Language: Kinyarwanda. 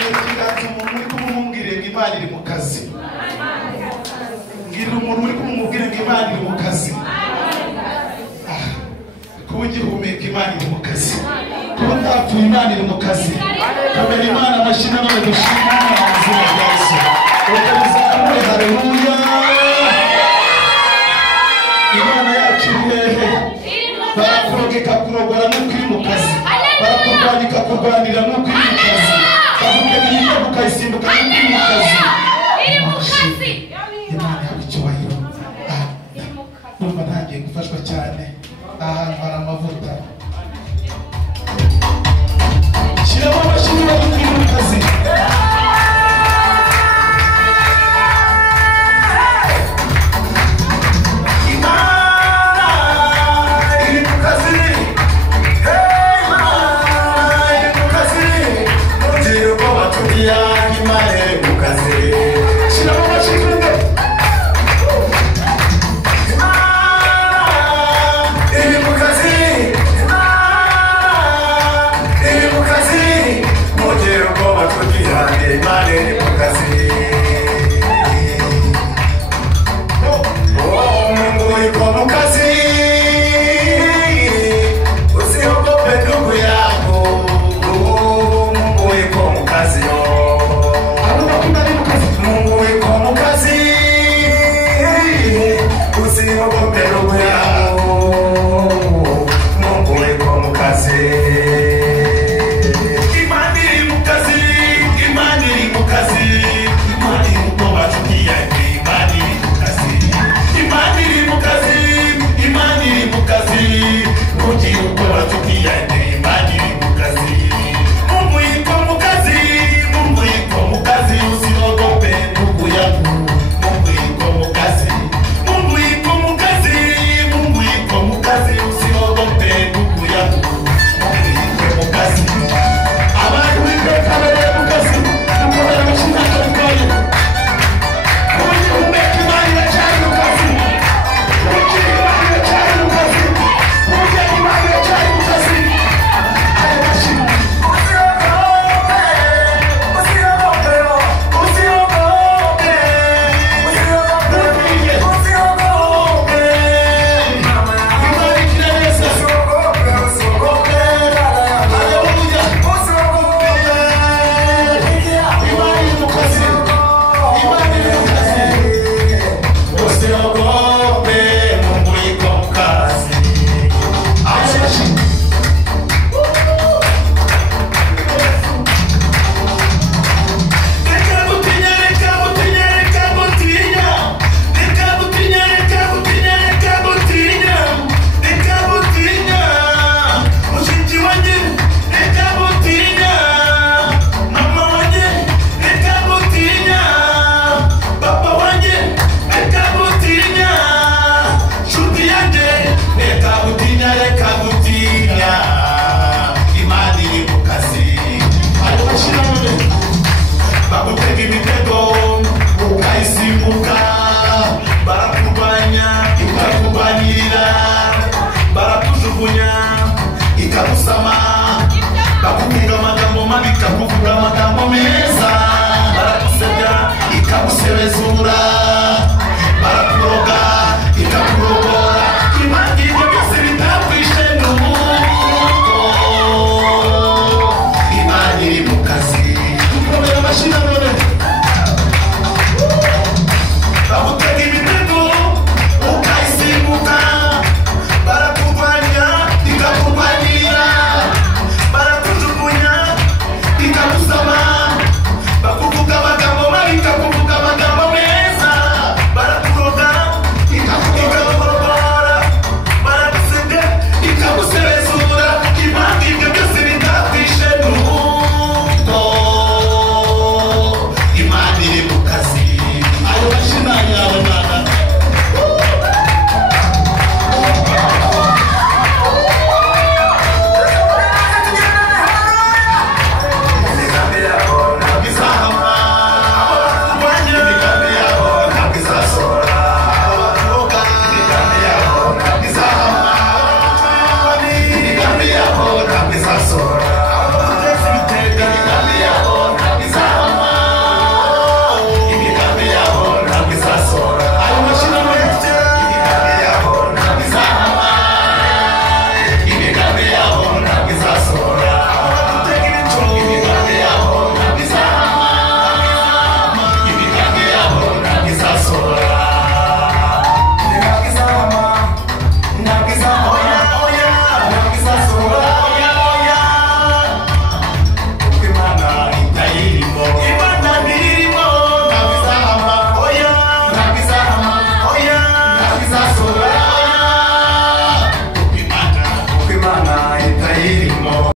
Ikiganza umuntu uri kumubwira ngo Imana iri mu kazi. Ngira umuntu uri kumubwira ngo Imana iri mu kazi. Kuba ugihumeka Imana iri mu kazi. Kuba utapfuye Imana iri mu kazi. Kabera Imana amashyi n'amwe dushima mu izina rya Yesu. Ukabizamuye haleluya. Imana yacu iri hehe? Barakurogeka kurogora nuko iri mu kazi. Barakurwanya ikakurwanira nuko iri mu kazi. Bakugenda ukayisimbuka nuko iri mu kazi. Iri mu kazi. Imana yawe icyubahiro. Numva ntangiye gufashwa cyane. Ahantu hari amavuta. Shyiramo amashyi bari kuri mu kazi. Ikakuvuga amagambo meza, barakusebya ikaguserezura.